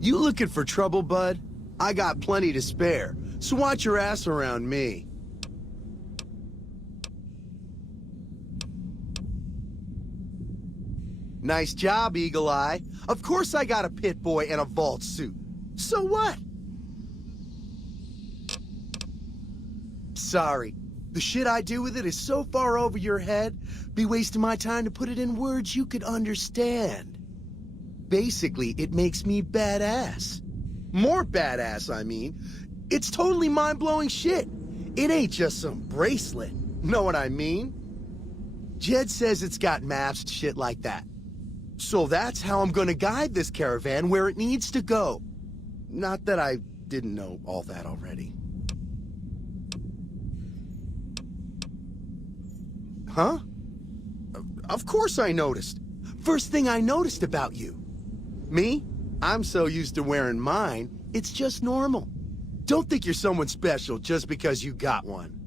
You looking for trouble, bud? I got plenty to spare, so watch your ass around me. Nice job, Eagle Eye. Of course I got a pit boy and a vault suit. So what? Sorry. The shit I do with it is so far over your head, be wasting my time to put it in words you could understand. Basically, it makes me badass. More badass, I mean. It's totally mind-blowing shit. It ain't just some bracelet. Know what I mean? Jed says it's got maps and shit like that. So that's how I'm gonna guide this caravan where it needs to go. Not that I didn't know all that already. Huh? Of course I noticed. First thing I noticed about you. Me? I'm so used to wearing mine, it's just normal. Don't think you're someone special just because you got one.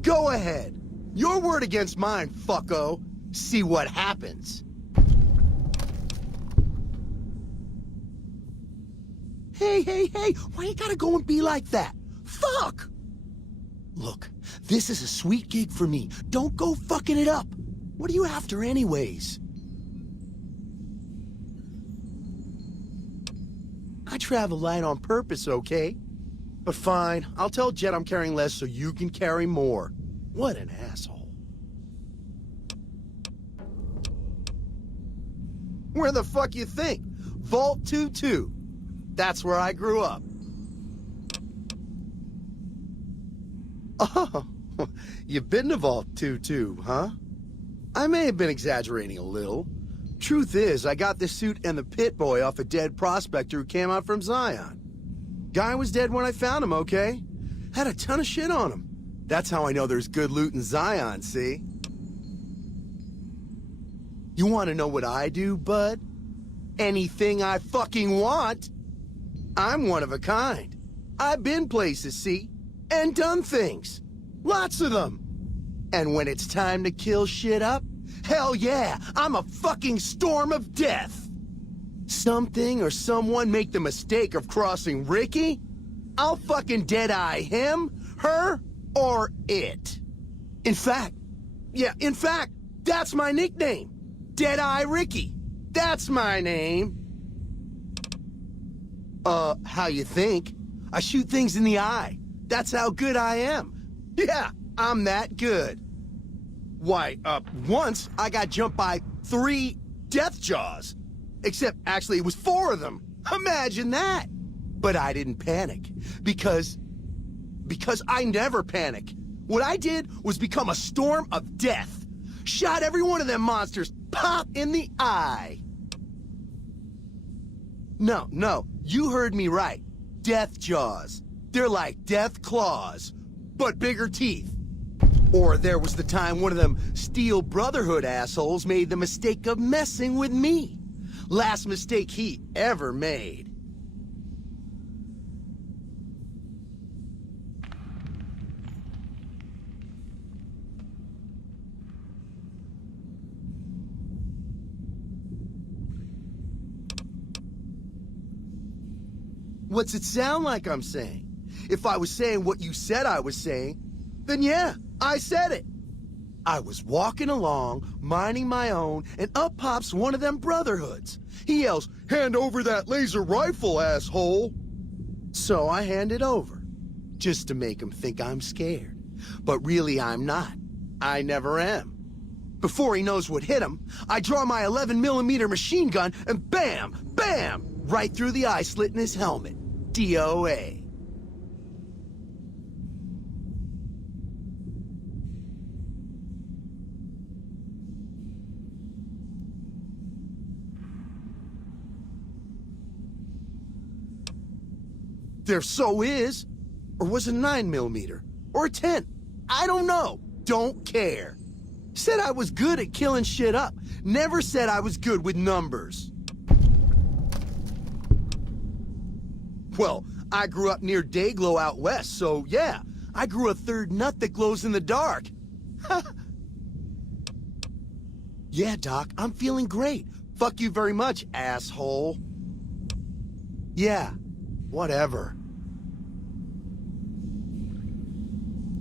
Go ahead. Your word against mine, fucko. See what happens. Hey, why you gotta go and be like that? Fuck! Look, this is a sweet gig for me. Don't go fucking it up. What are you after anyways? I travel light on purpose, okay? But fine, I'll tell Jet I'm carrying less so you can carry more. What an asshole. Where the fuck you think? Vault 22. That's where I grew up. Oh, you've been to Vault 22, huh? I may have been exaggerating a little. Truth is, I got this suit and the pit boy off a dead prospector who came out from Zion. Guy was dead when I found him, okay? Had a ton of shit on him. That's how I know there's good loot in Zion, see? You want to know what I do, bud? Anything I fucking want. I'm one of a kind. I've been places, see? And done things. Lots of them. And when it's time to kill shit up, hell yeah, I'm a fucking storm of death. Something or someone make the mistake of crossing Ricky, I'll fucking dead-eye him, her, or it. In fact, that's my nickname. Dead-Eye Ricky. That's my name. How you think? I shoot things in the eye. That's how good I am. Yeah, I'm that good. Why, once I got jumped by 3 death jaws. Except, actually, it was 4 of them. Imagine that! But I didn't panic. Because I never panic. What I did was become a storm of death. Shot every one of them monsters pop in the eye. No, you heard me right. Death jaws. They're like death claws, but bigger teeth. Or there was the time one of them Steel Brotherhood assholes made the mistake of messing with me. Last mistake he ever made. What's it sound like I'm saying? If I was saying what you said I was saying, then yeah, I said it. I was walking along, minding my own, and up pops one of them Brotherhoods. He yells, "Hand over that laser rifle, asshole!" So I hand it over, just to make him think I'm scared. But really I'm not. I never am. Before he knows what hit him, I draw my 11mm machine gun and bam, bam, right through the eye slit in his helmet. DOA. There so is. Or was it a 9mm? Or a 10? I don't know. Don't care. Said I was good at killing shit up. Never said I was good with numbers. Well, I grew up near Dayglow out west, so yeah. I grew a third nut that glows in the dark. Yeah, Doc, I'm feeling great. Fuck you very much, asshole. Yeah, whatever.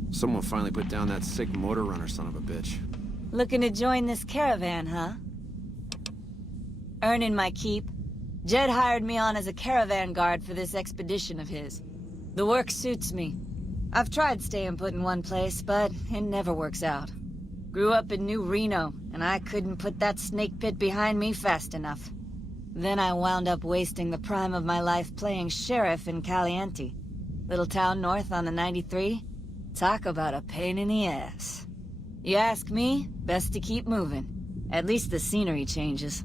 Someone finally put down that sick motor runner son of a bitch. Looking to join this caravan, huh? Earning my keep. Jed hired me on as a caravan guard for this expedition of his. The work suits me. I've tried staying put in one place, but it never works out. Grew up in New Reno, and I couldn't put that snake pit behind me fast enough. Then I wound up wasting the prime of my life playing sheriff in Caliente. Little town north on the 93. Talk about a pain in the ass. You ask me, best to keep moving. At least the scenery changes.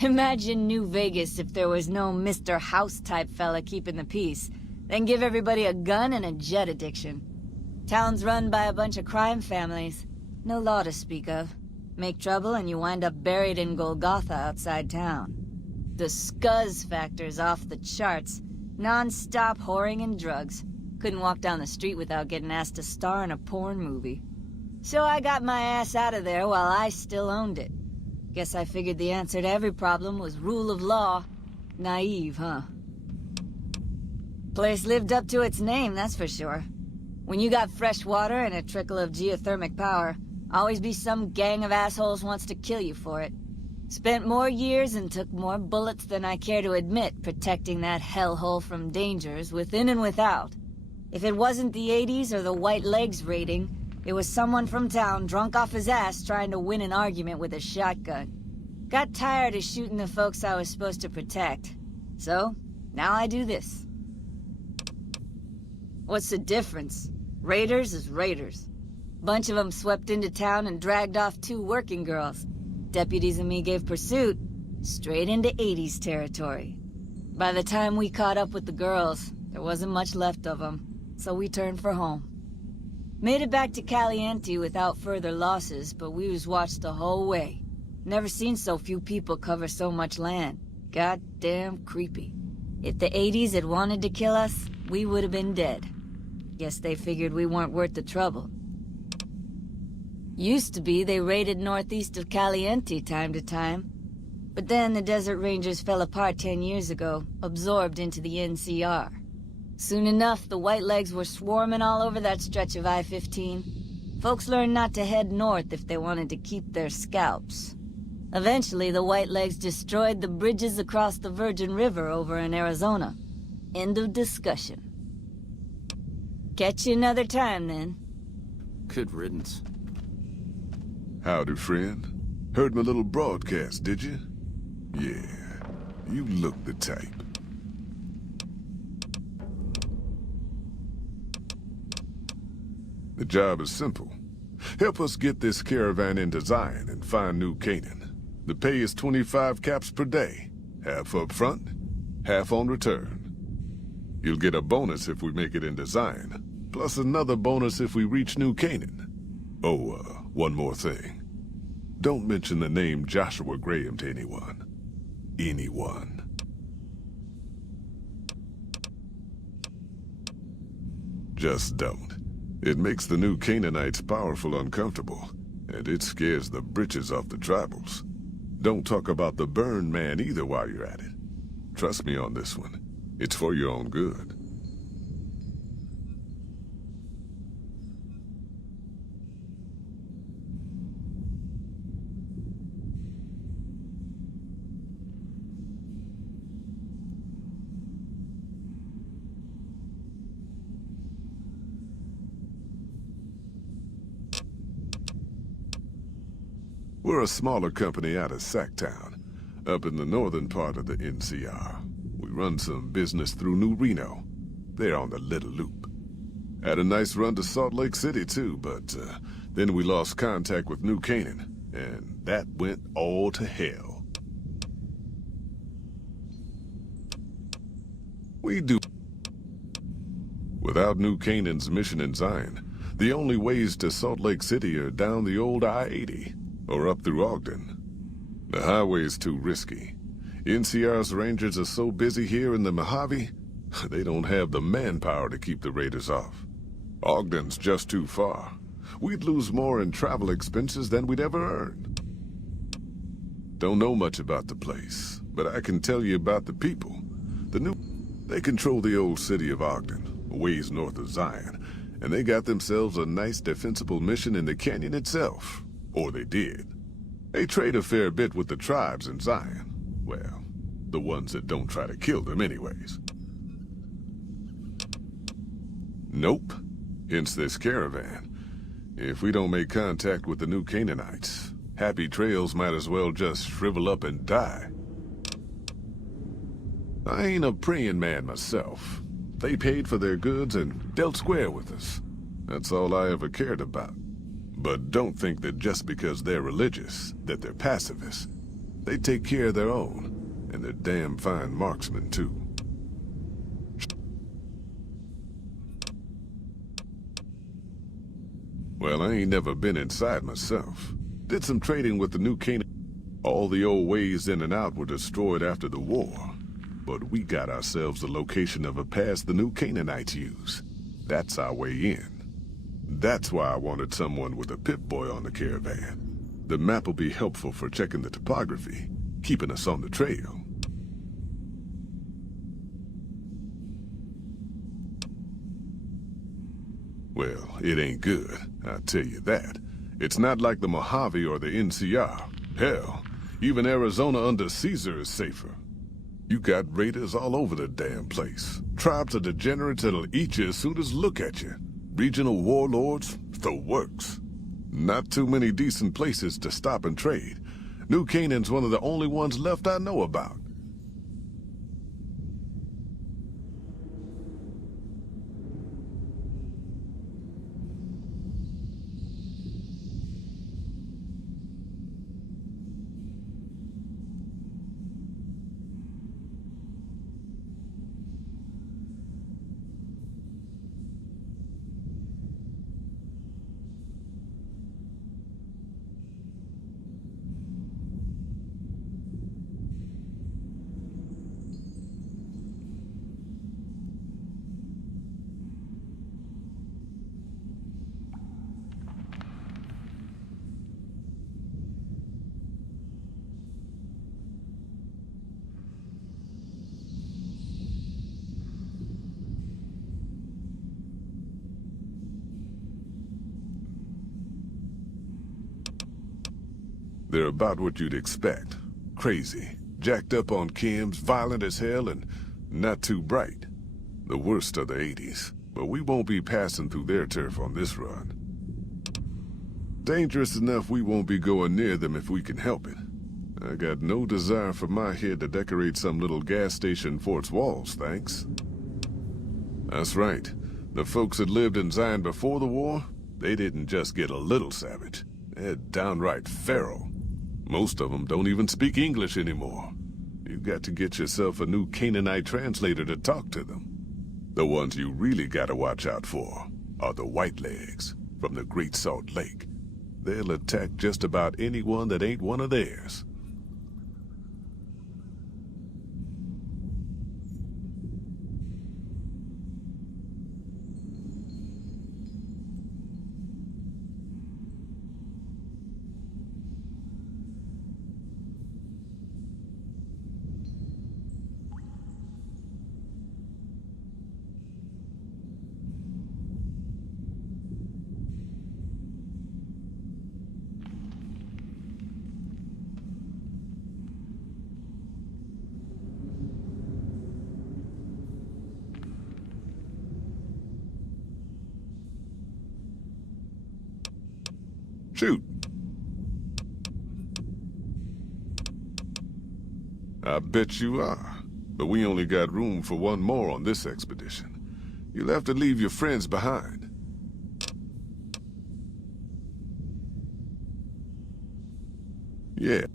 Imagine New Vegas if there was no Mr. House-type fella keeping the peace. Then give everybody a gun and a jet addiction. Town's run by a bunch of crime families. No law to speak of. Make trouble and you wind up buried in Golgotha outside town. The scuzz factor's off the charts. Non-stop whoring and drugs. Couldn't walk down the street without getting asked to star in a porn movie. So I got my ass out of there while I still owned it. Guess I figured the answer to every problem was rule of law. Naive, huh? Place lived up to its name, that's for sure. When you got fresh water and a trickle of geothermic power, always be some gang of assholes wants to kill you for it. Spent more years and took more bullets than I care to admit protecting that hellhole from dangers within and without. If it wasn't the 80s or the White Legs raiding, it was someone from town drunk off his ass trying to win an argument with a shotgun. Got tired of shooting the folks I was supposed to protect. So, now I do this. What's the difference? Raiders is raiders. Bunch of them swept into town and dragged off 2 working girls. Deputies and me gave pursuit, straight into 80s territory. By the time we caught up with the girls, there wasn't much left of them, so we turned for home. Made it back to Caliente without further losses, but we was watched the whole way. Never seen so few people cover so much land. Goddamn creepy. If the 80s had wanted to kill us, we would have been dead. Guess they figured we weren't worth the trouble. Used to be they raided northeast of Caliente time to time. But then the Desert Rangers fell apart 10 years ago, absorbed into the NCR. Soon enough, the White Legs were swarming all over that stretch of I-15. Folks learned not to head north if they wanted to keep their scalps. Eventually, the White Legs destroyed the bridges across the Virgin River over in Arizona. End of discussion. Catch you another time, then. Good riddance. Howdy, friend. Heard my little broadcast, did you? Yeah, you look the type. The job is simple. Help us get this caravan into Zion and find New Canaan. The pay is 25 caps per day. Half up front, half on return. You'll get a bonus if we make it into Zion, plus another bonus if we reach New Canaan. Oh, one more thing. Don't mention the name Joshua Graham to anyone. Anyone. Just don't. It makes the new Canaanites powerful uncomfortable, and it scares the britches off the tribals. Don't talk about the Burn Man either while you're at it. Trust me on this one. It's for your own good. We're a smaller company out of Sacktown, up in the northern part of the NCR. We run some business through New Reno. They're on the Little Loop. Had a nice run to Salt Lake City, too, but then we lost contact with New Canaan, and that went all to hell. We do. Without New Canaan's mission in Zion, the only ways to Salt Lake City are down the old I-80. Or up through Ogden. The highway's too risky. NCR's rangers are so busy here in the Mojave, they don't have the manpower to keep the raiders off. Ogden's just too far. we'd lose more in travel expenses than we'd ever earn. Don't know much about the place, but I can tell you about the people. They control the old city of Ogden, a ways north of Zion, and they got themselves a nice defensible mission in the canyon itself. Or they did. They trade a fair bit with the tribes in Zion. Well, the ones that don't try to kill them anyways. Nope. Hence this caravan. If we don't make contact with the new Canaanites, Happy Trails might as well just shrivel up and die. I ain't a praying man myself. They paid for their goods and dealt square with us. That's all I ever cared about. But don't think that just because they're religious, that they're pacifists. They take care of their own, and they're damn fine marksmen too. Well, I ain't never been inside myself. Did some trading with the new Canaan. All the old ways in and out were destroyed after the war. But we got ourselves the location of a pass the new Canaanites use. That's our way in. That's why I wanted someone with a Pip-Boy on the caravan. The map will be helpful for checking the topography, keeping us on the trail. Well, it ain't good, I'll tell you that. It's not like the Mojave or the NCR. Hell, even Arizona under Caesar is safer. You got raiders all over the damn place. Tribes of degenerates that'll eat you as soon as look at you. Regional warlords, the works. Not too many decent places to stop and trade. New Canaan's one of the only ones left I know about. They're about what you'd expect. Crazy, jacked up on chems, violent as hell, and not too bright. The worst of the 80s, but we won't be passing through their turf on this run. Dangerous enough we won't be going near them if we can help it. I got no desire for my head to decorate some little gas station fort's walls, thanks. That's right. The folks that lived in Zion before the war, they didn't just get a little savage. They're downright feral. Most of them don't even speak English anymore. You've got to get yourself a new Canaanite translator to talk to them. The ones you really gotta watch out for are the Whitelegs from the Great Salt Lake. They'll attack just about anyone that ain't one of theirs. Shoot. I bet you are. But we only got room for one more on this expedition. You'll have to leave your friends behind. Yeah.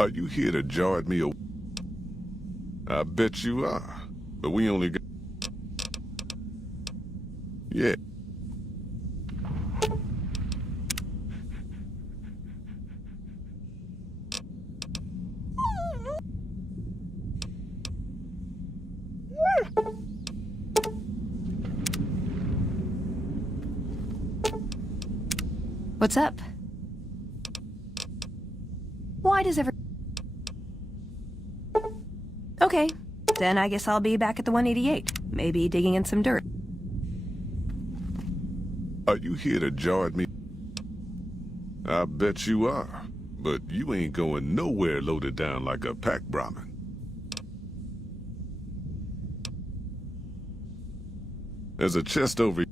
Are you here to jar at me? I bet you are. But we only got... Yeah. What's up? Why does every... Okay, then I guess I'll be back at the 188. Maybe digging in some dirt. Are you here to jar at me? I bet you are. But you ain't going nowhere loaded down like a pack Brahmin. There's a chest over...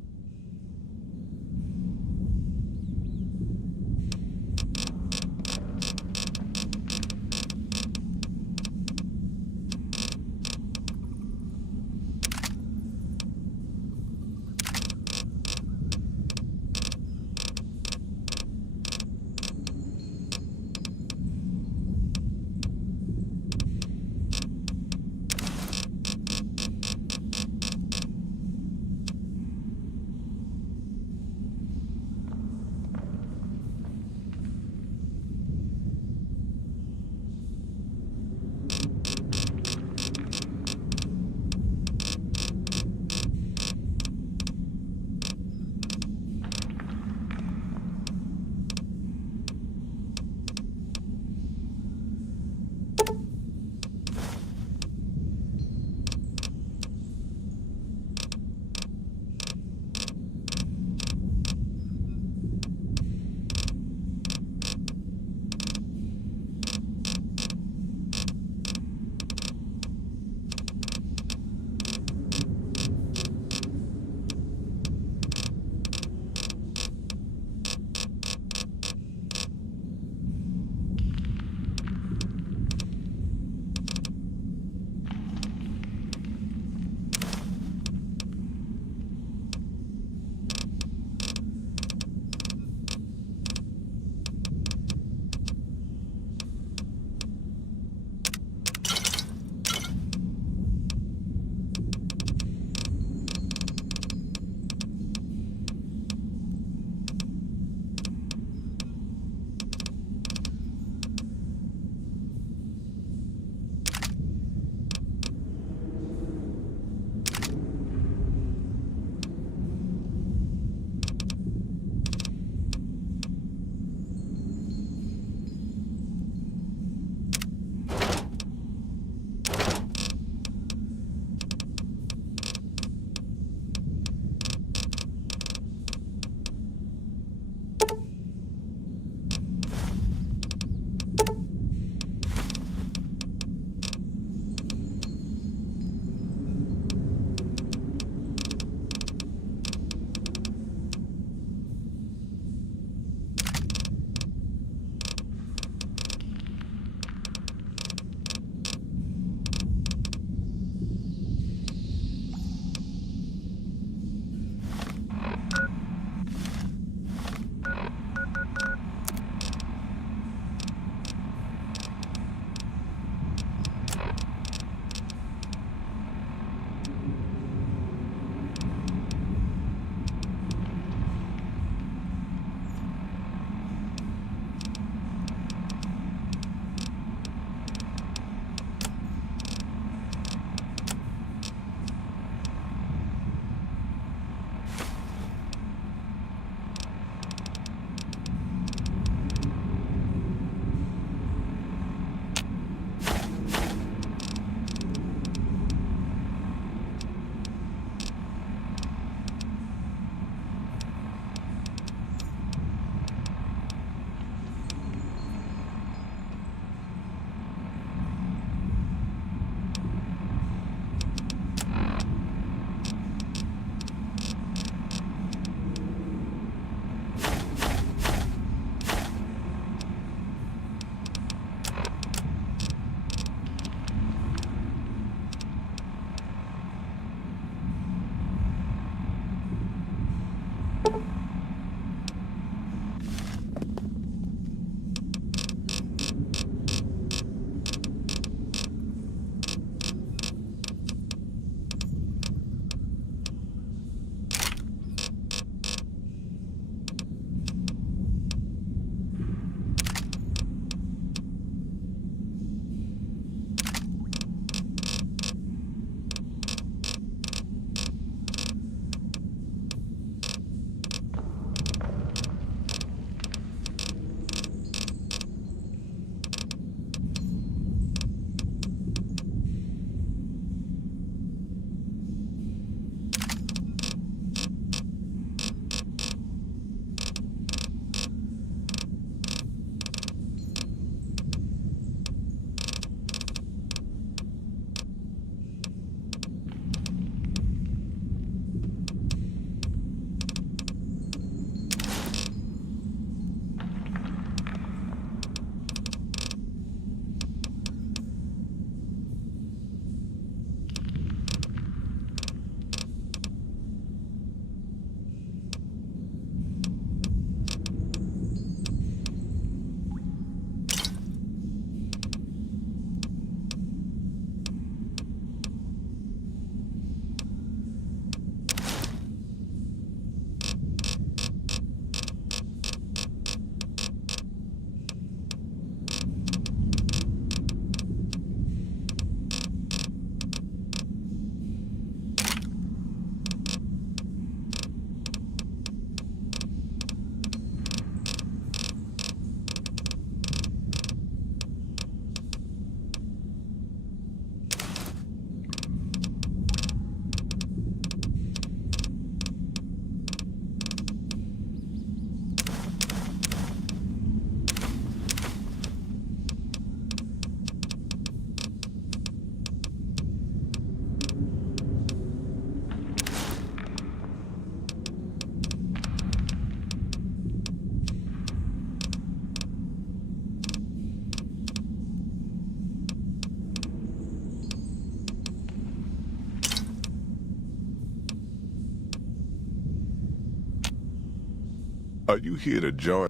Are you here to join?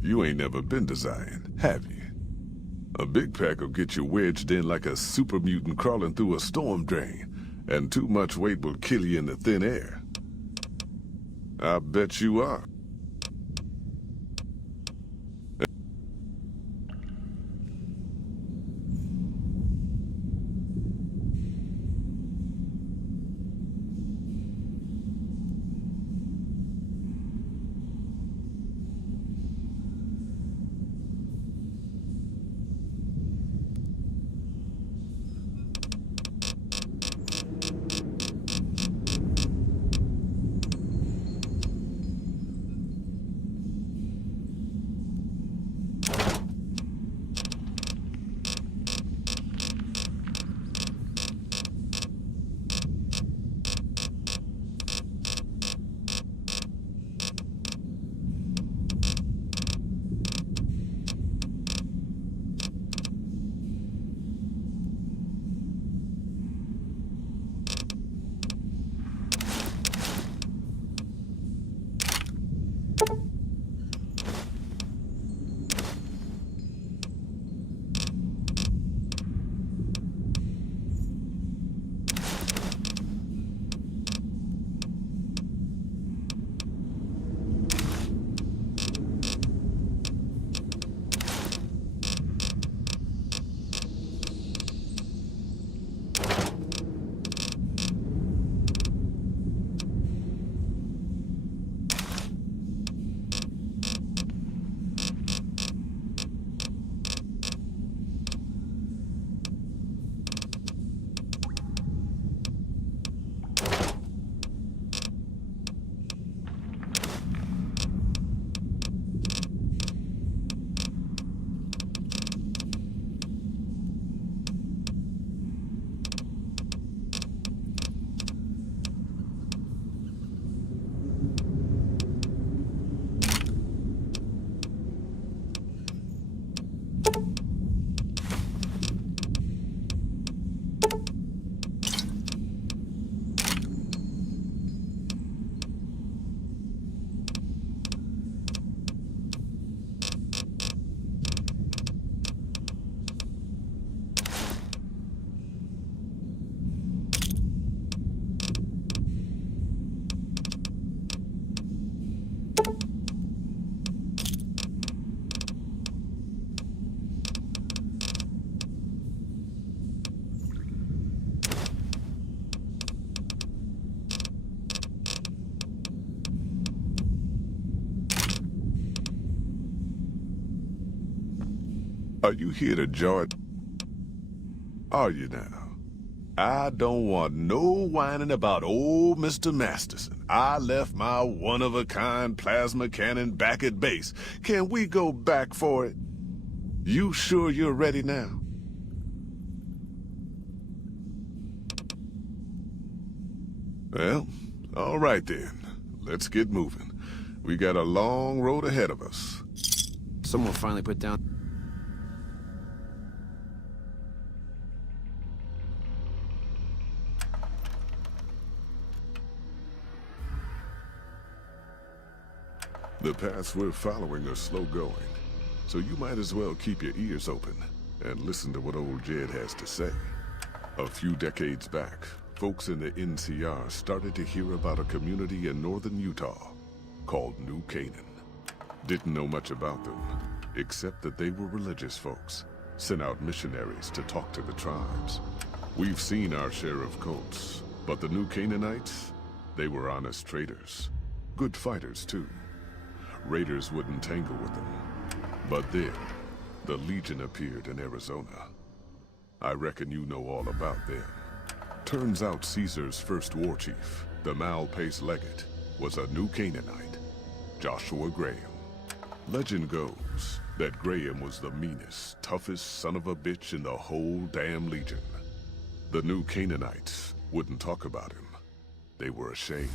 You ain't never been to Zion, have you? A big pack will get you wedged in like a super mutant crawling through a storm drain, and too much weight will kill you in the thin air. I bet you are. Are you here to join? Are you now? I don't want no whining about old Mr. Masterson. I left my one-of-a-kind plasma cannon back at base. Can we go back for it? You sure you're ready now? Well, all right then. Let's get moving. We got a long road ahead of us. Someone finally put down... The paths we're following are slow going, so you might as well keep your ears open and listen to what old Jed has to say. A few decades back, folks in the NCR started to hear about a community in northern Utah called New Canaan. Didn't know much about them, except that they were religious folks, sent out missionaries to talk to the tribes. We've seen our share of cults, but the New Canaanites, they were honest traders. Good fighters, too. Raiders wouldn't tangle with them. But then, the Legion appeared in Arizona. I reckon you know all about them. Turns out Caesar's first war chief, the Malpais Legate, was a New Canaanite, Joshua Graham. Legend goes that Graham was the meanest, toughest son of a bitch in the whole damn Legion. The New Canaanites wouldn't talk about him. They were ashamed.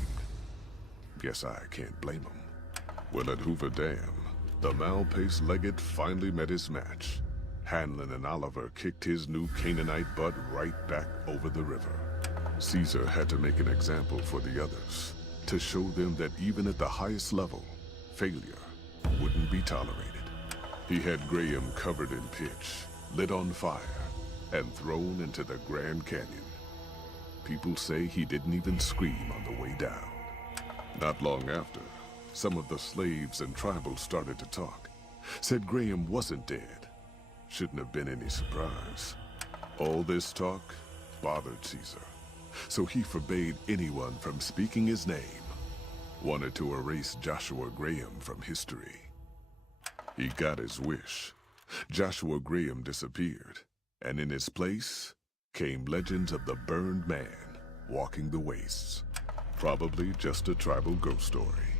Guess I can't blame them. Well, at Hoover Dam, the Malpais Legate finally met his match. Hanlon and Oliver kicked his New Canaanite butt right back over the river. Caesar had to make an example for the others. to show them that even at the highest level, failure wouldn't be tolerated. He had Graham covered in pitch, lit on fire, and thrown into the Grand Canyon. People say he didn't even scream on the way down. Not long after, some of the slaves and tribals started to talk. Said Graham wasn't dead. Shouldn't have been any surprise. All this talk bothered Caesar, so he forbade anyone from speaking his name. Wanted to erase Joshua Graham from history. He got his wish. Joshua Graham disappeared, and in his place came legends of the burned man walking the wastes. Probably just a tribal ghost story.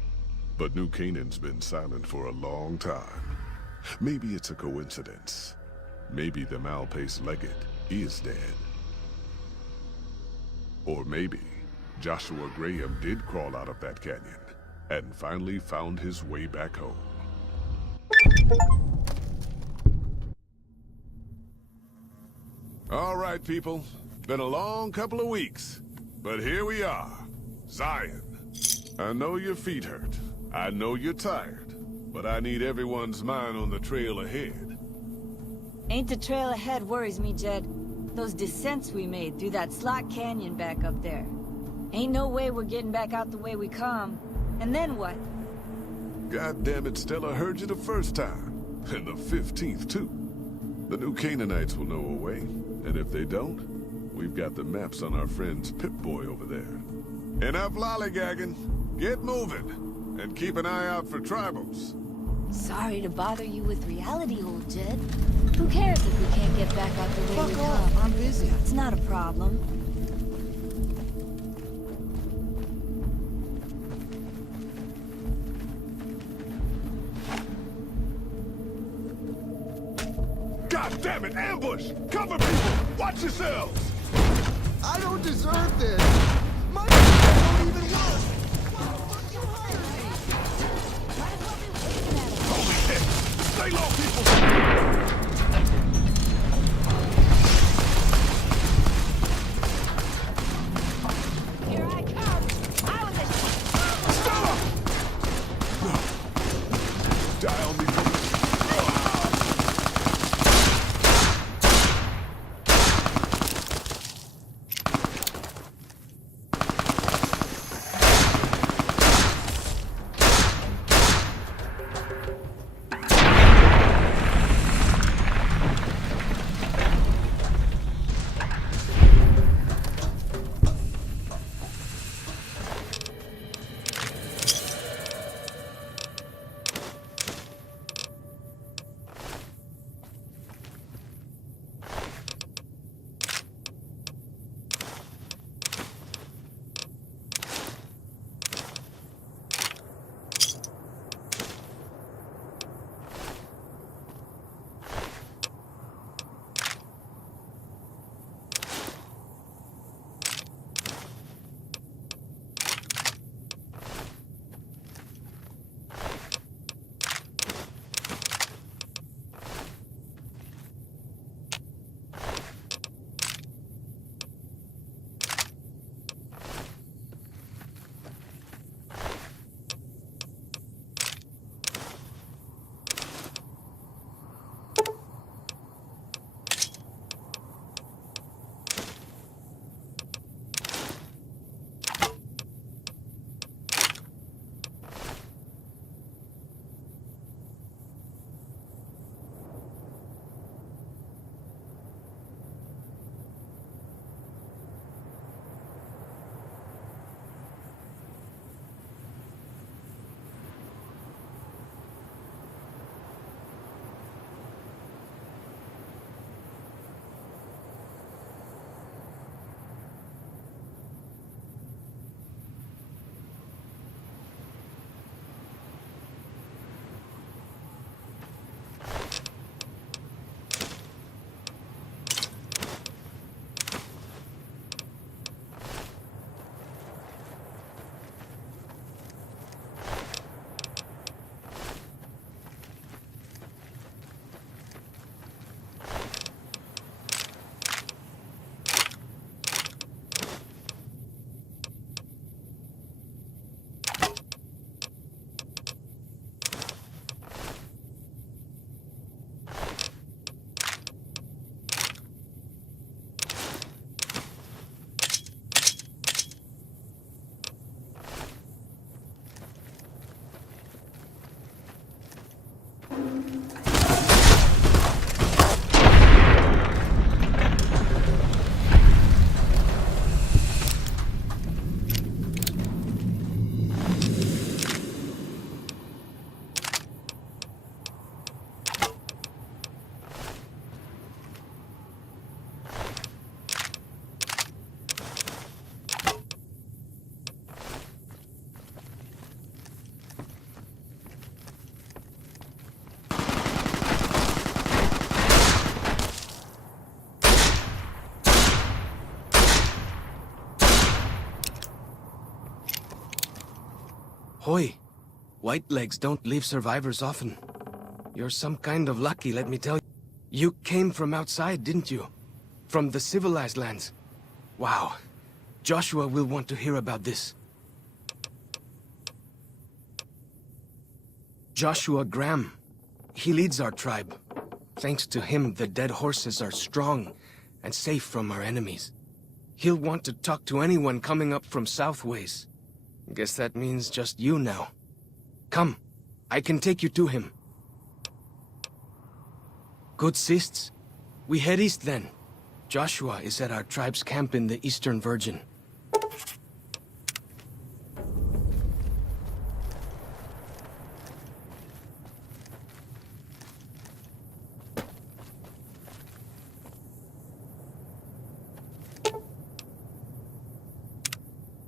But New Canaan's been silent for a long time. Maybe it's a coincidence. Maybe the Malpace legate is dead. Or maybe Joshua Graham did crawl out of that canyon and finally found his way back home. All right, people. Been a long couple of weeks, but here we are. Zion. I know your feet hurt. I know you're tired, but I need everyone's mind on the trail ahead. Ain't the trail ahead worries me, Jed. Those descents we made through that slot canyon back up there. Ain't no way we're getting back out the way we come. And then what? God damn it, Stella heard you the first time. And the 15th, too. The New Canaanites will know a way. And if they don't, we've got the maps on our friend's Pip-Boy over there. Enough lollygagging. Get moving. And keep an eye out for tribals. Sorry to bother you with reality, old Jed. Who cares if we can't get back out the way we Fuck come? off, I'm busy. It's not a problem. God damn it, ambush! Cover people! Watch yourselves! I don't deserve this. My don't even work. Why the fuck you hired me? Holy shit! Stay low, people! Here I come! I was a... Stella! Die on me, woman. Hoi, Whitelegs don't leave survivors often. You're some kind of lucky, let me tell you. You came from outside, didn't you? From the civilized lands. Wow. Joshua will want to hear about this. Joshua Graham. He leads our tribe. Thanks to him, the dead horses are strong and safe from our enemies. He'll want to talk to anyone coming up from Southways. Guess that means just you now. Come, I can take you to him. Good sists. We head east then. Joshua is at our tribe's camp in the Eastern Virgin.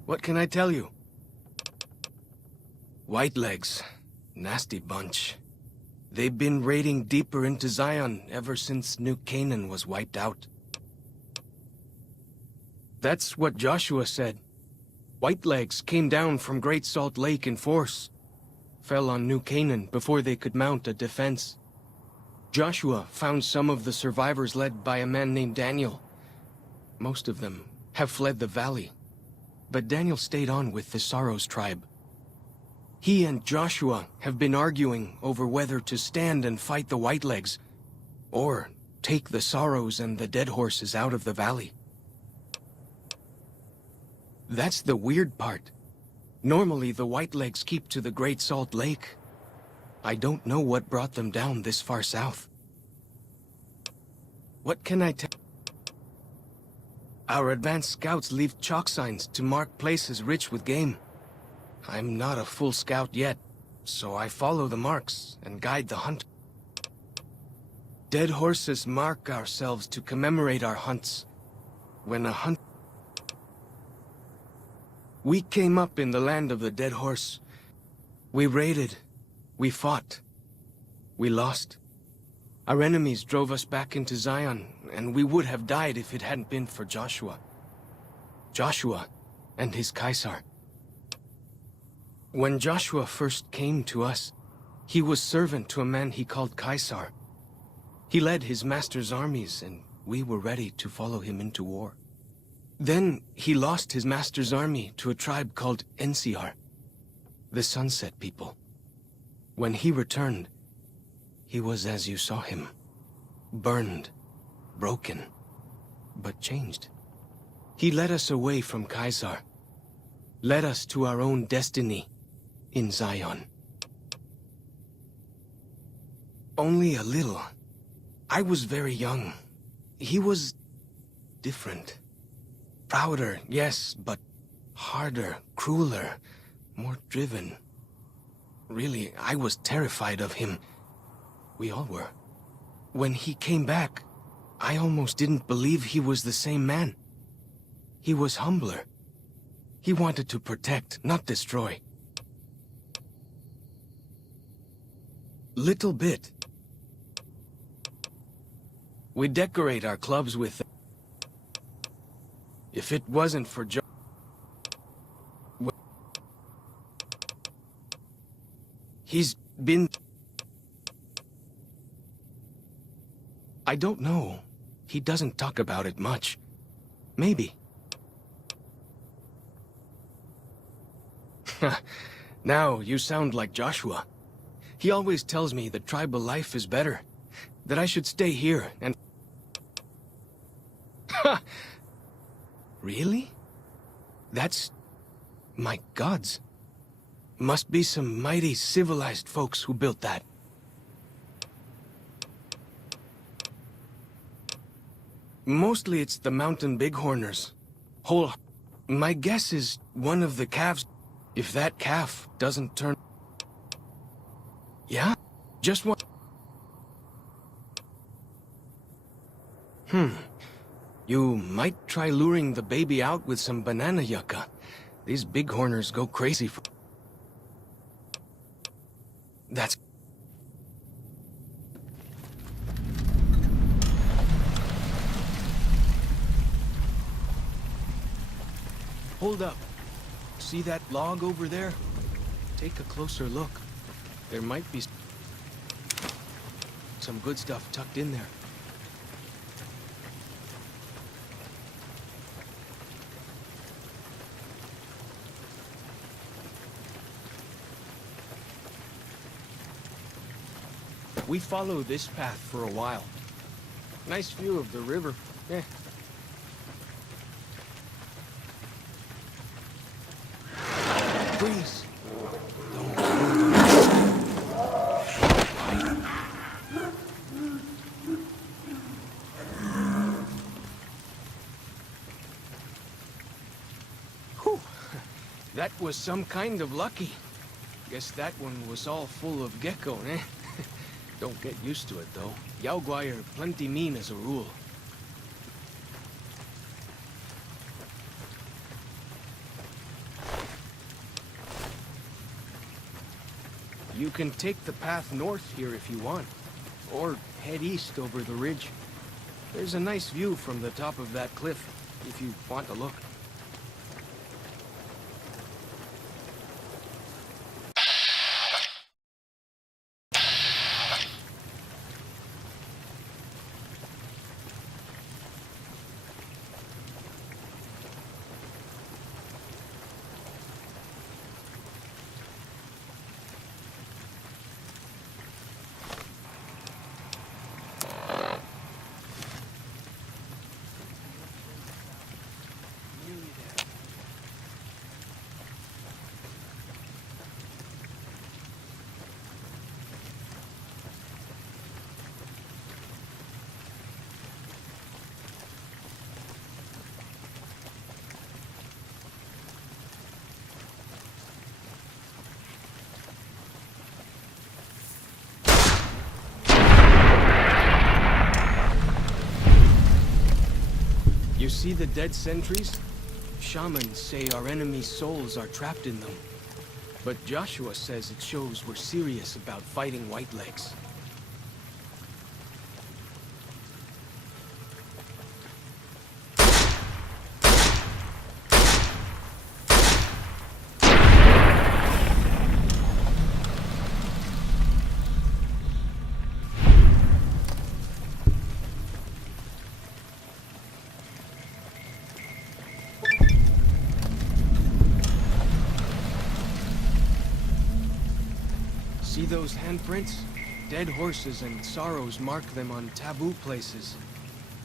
What can I tell you? Whitelegs. Nasty bunch. They've been raiding deeper into Zion ever since New Canaan was wiped out. That's what Joshua said. Whitelegs came down from Great Salt Lake in force. Fell on New Canaan before they could mount a defense. Joshua found some of the survivors led by a man named Daniel. Most of them have fled the valley. But Daniel stayed on with the Sorrows tribe. He and Joshua have been arguing over whether to stand and fight the Whitelegs, or take the Sorrows and the dead horses out of the valley. That's the weird part. Normally the Whitelegs keep to the Great Salt Lake. I don't know what brought them down this far south. What can I tell? Our advanced scouts leave chalk signs to mark places rich with game. I'm not a full scout yet, so I follow the marks and guide the hunt. Dead horses mark ourselves to commemorate our hunts. When a hunt... We came up in the land of the dead horse. We raided. We fought. We lost. Our enemies drove us back into Zion, and we would have died if it hadn't been for Joshua. Joshua and his Caesar. When Joshua first came to us, he was servant to a man he called Caesar. He led his master's armies, and we were ready to follow him into war. Then he lost his master's army to a tribe called NCR, the Sunset People. When he returned, he was as you saw him. Burned, broken, but changed. He led us away from Caesar, led us to our own destiny in Zion. Only a little. I was very young. He was different. Prouder, yes, but harder, crueler, more driven. Really, I was terrified of him. We all were. When he came back, I almost didn't believe he was the same man. He was humbler. He wanted to protect, not destroy. Little bit. We decorate our clubs with... If it wasn't for He's been... I don't know. He doesn't talk about it much. Maybe. Now you sound like Joshua. He always tells me that tribal life is better. That I should stay here and... Really? That's... my gods. Must be some mighty civilized folks who built that. Mostly it's the mountain bighorners. My guess is one of the calves... If that calf doesn't turn... Yeah? Just one... You might try luring the baby out with some banana yucca. These bighorners go crazy for... That's... Hold up. See that log over there? take a closer look. There might be some good stuff tucked in there. We follow this path for a while. Nice view of the river. Yeah. Freeze. Whew. That was some kind of lucky. Guess that one was all full of gecko, eh? Don't get used to it, though. Yao Guai are plenty mean as a rule. You can take the path north here if you want, or head east over the ridge. There's a nice view from the top of that cliff, if you want to look. You see the dead sentries? Shamans say our enemies' souls are trapped in them. But Joshua says it shows we're serious about fighting Whitelegs. See those handprints? Dead horses and sorrows mark them on taboo places.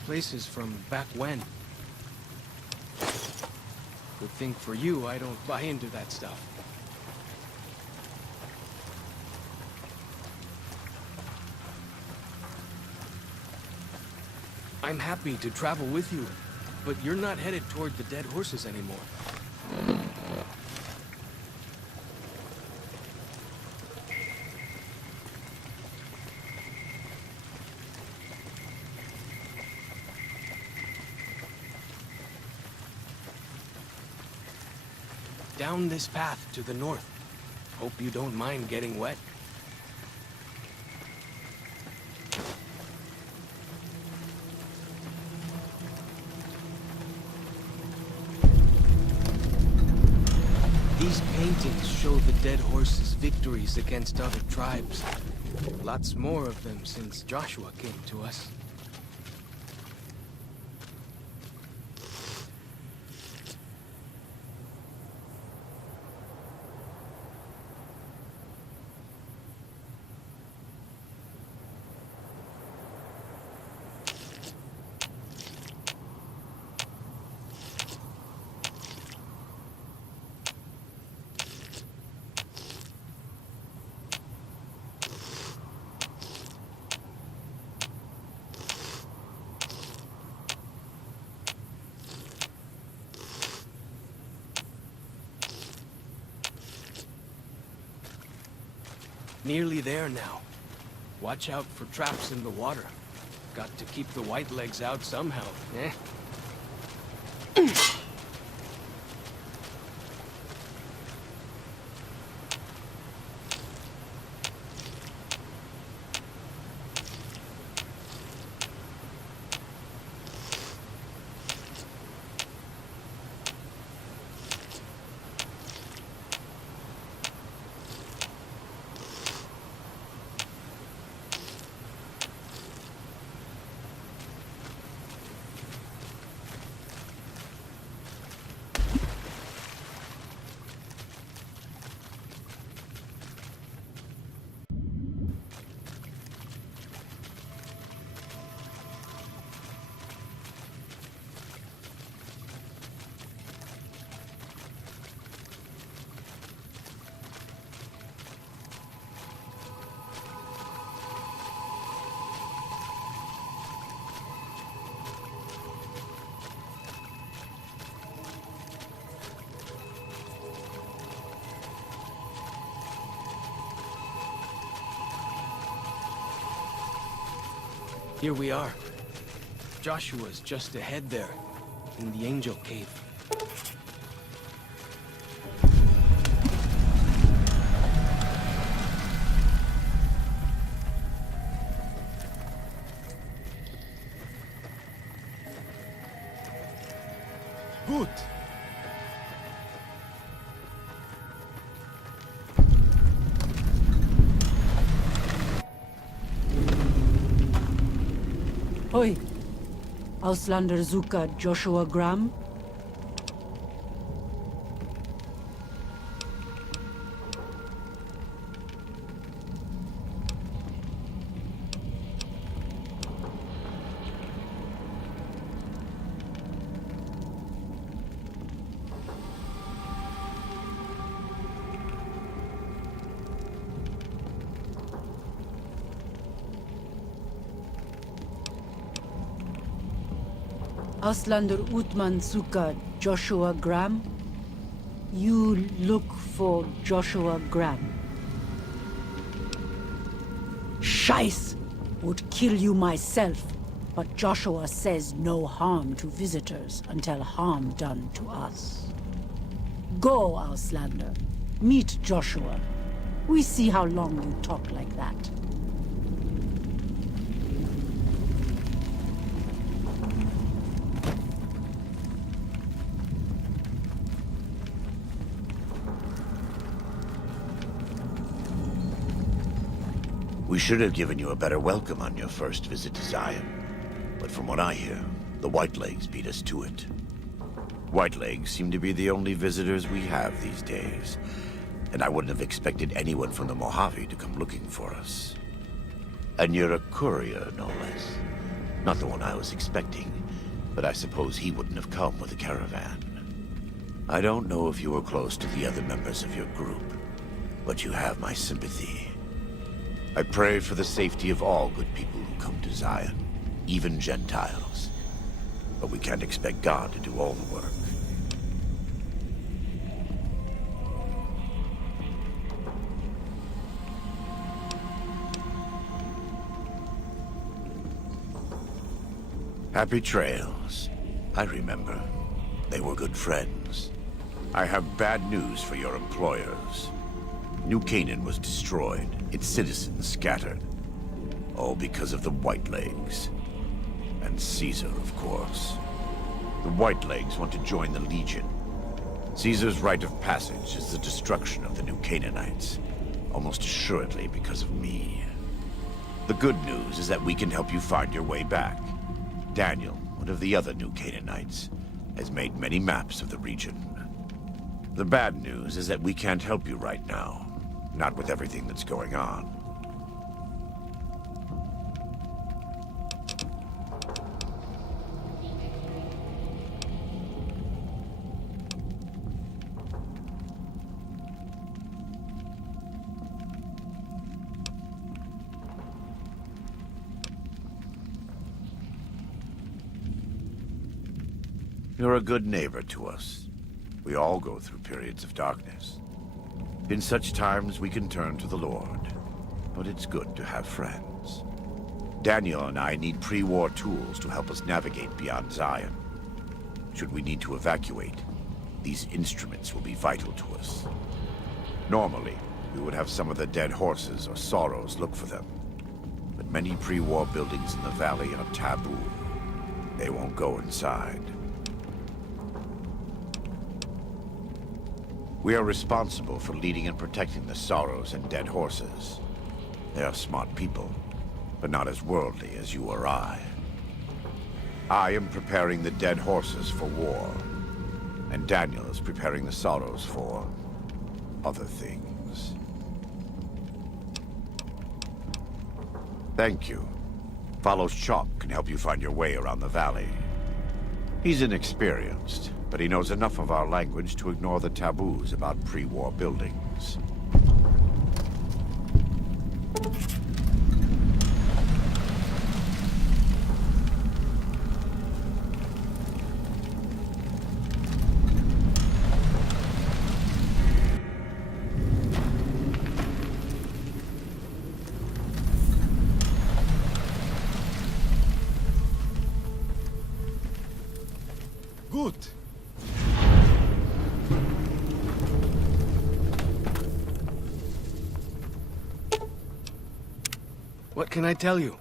Places from back when. Good thing for you, I don't buy into that stuff. I'm happy to travel with you, but you're not headed toward the dead horses anymore. Down this path to the north. Hope you don't mind getting wet. These paintings show the dead horses' victories against other tribes. Lots more of them since Joshua came to us. Nearly there now. Watch out for traps in the water. Got to keep the Whitelegs out somehow, eh? Here we are. Joshua's just ahead there, in the Angel Cave. Gut. Hoi. Auslander Zuka Joshua Graham. Auslander Utman Zuka Joshua Graham. You look for Joshua Graham. Scheiß! Would kill you myself, but Joshua says no harm to visitors until harm done to us. Go, Auslander. Meet Joshua. We see how long you talk like that. We should have given you a better welcome on your first visit to Zion. But from what I hear, the Whitelegs beat us to it. Whitelegs seem to be the only visitors we have these days. And I wouldn't have expected anyone from the Mojave to come looking for us. And you're a courier, no less. Not the one I was expecting, but I suppose he wouldn't have come with a caravan. I don't know if you were close to the other members of your group, but you have my sympathy. I pray for the safety of all good people who come to Zion, even Gentiles. But we can't expect God to do all the work. Happy trails. I remember. They were good friends. I have bad news for your employers. New Canaan was destroyed, its citizens scattered. All because of the Whitelegs. And Caesar, of course. The Whitelegs want to join the Legion. Caesar's rite of passage is the destruction of the New Canaanites. Almost assuredly because of me. The good news is that we can help you find your way back. Daniel, one of the other New Canaanites, has made many maps of the region. The bad news is that we can't help you right now. Not with everything that's going on. You're a good neighbor to us. We all go through periods of darkness. In such times, we can turn to the Lord. But it's good to have friends. Daniel and I need pre-war tools to help us navigate beyond Zion. Should we need to evacuate, these instruments will be vital to us. Normally, we would have some of the dead horses or sorrows look for them. But many pre-war buildings in the valley are taboo. They won't go inside. We are responsible for leading and protecting the sorrows and dead horses. They are smart people, but not as worldly as you or I. I am preparing the dead horses for war, and Daniel is preparing the sorrows for other things. Thank you. Follow Chalk can help you find your way around the valley. He's inexperienced, but he knows enough of our language to ignore the taboos about pre-war buildings. Good. What can I tell you?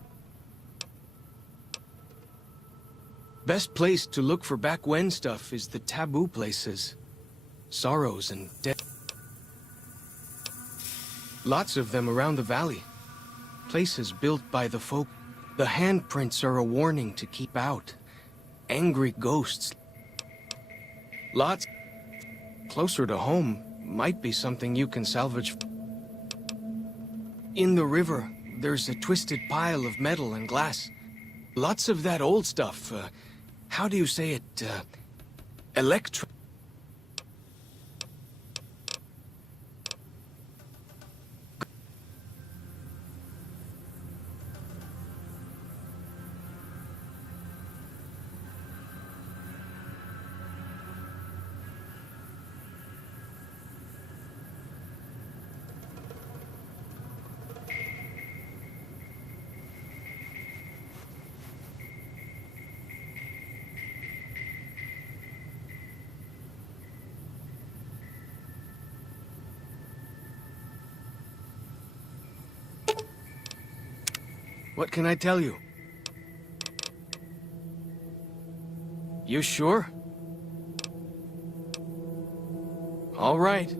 Best place to look for back when stuff is the taboo places. Sorrows and death. Lots of them around the valley. Places built by the folk. The handprints are a warning to keep out. Angry ghosts. Lots closer to home might be something you can salvage. In the river, there's a twisted pile of metal and glass. Lots of that old stuff. How do you say it? Electro. What can I tell you? You sure? All right.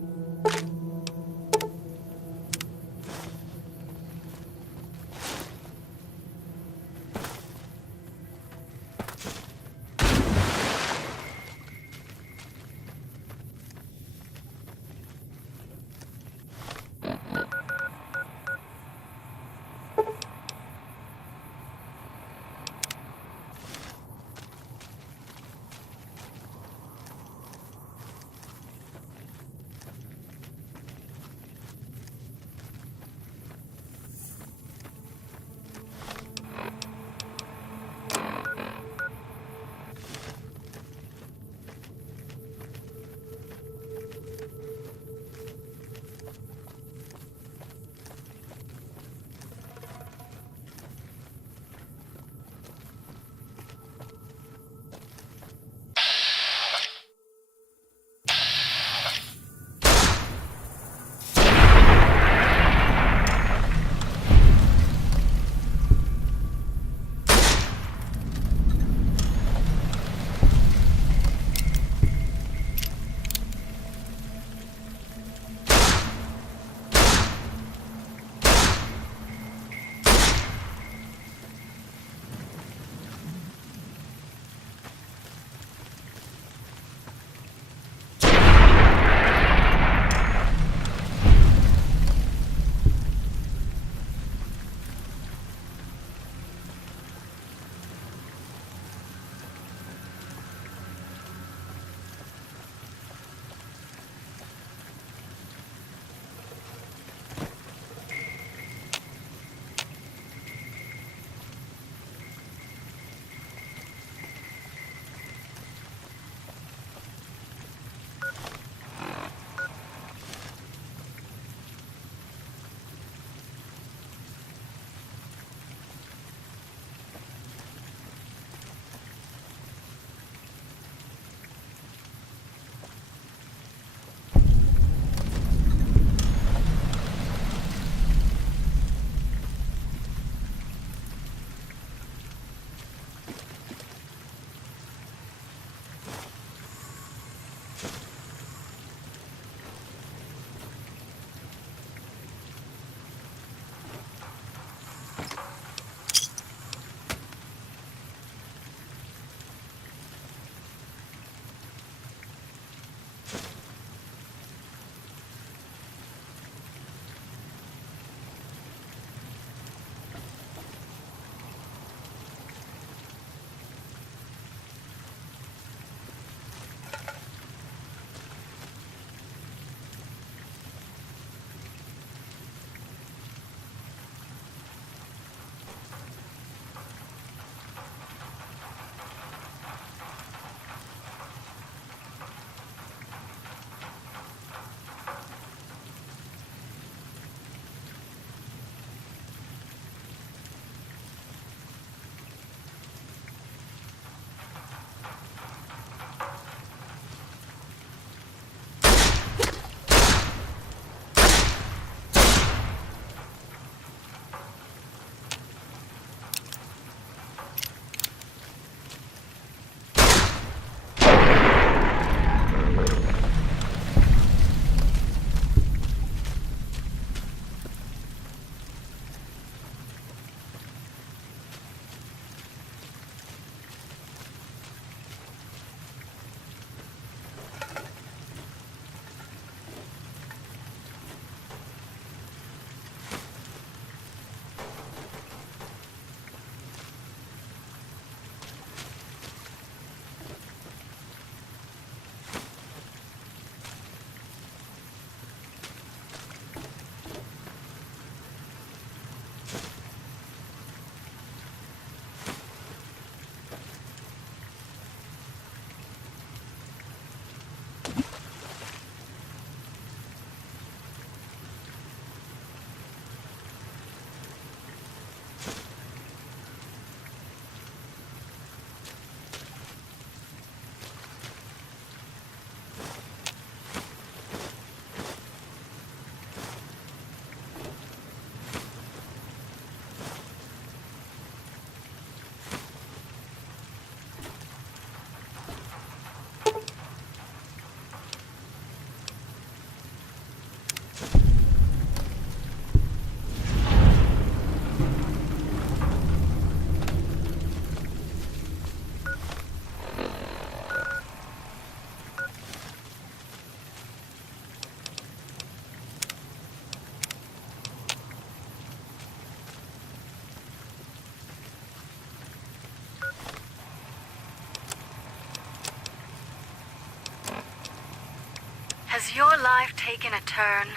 Has your life taken a turn?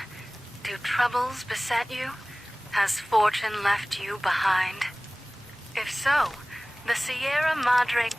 Do troubles beset you? Has fortune left you behind? If so, the Sierra Madre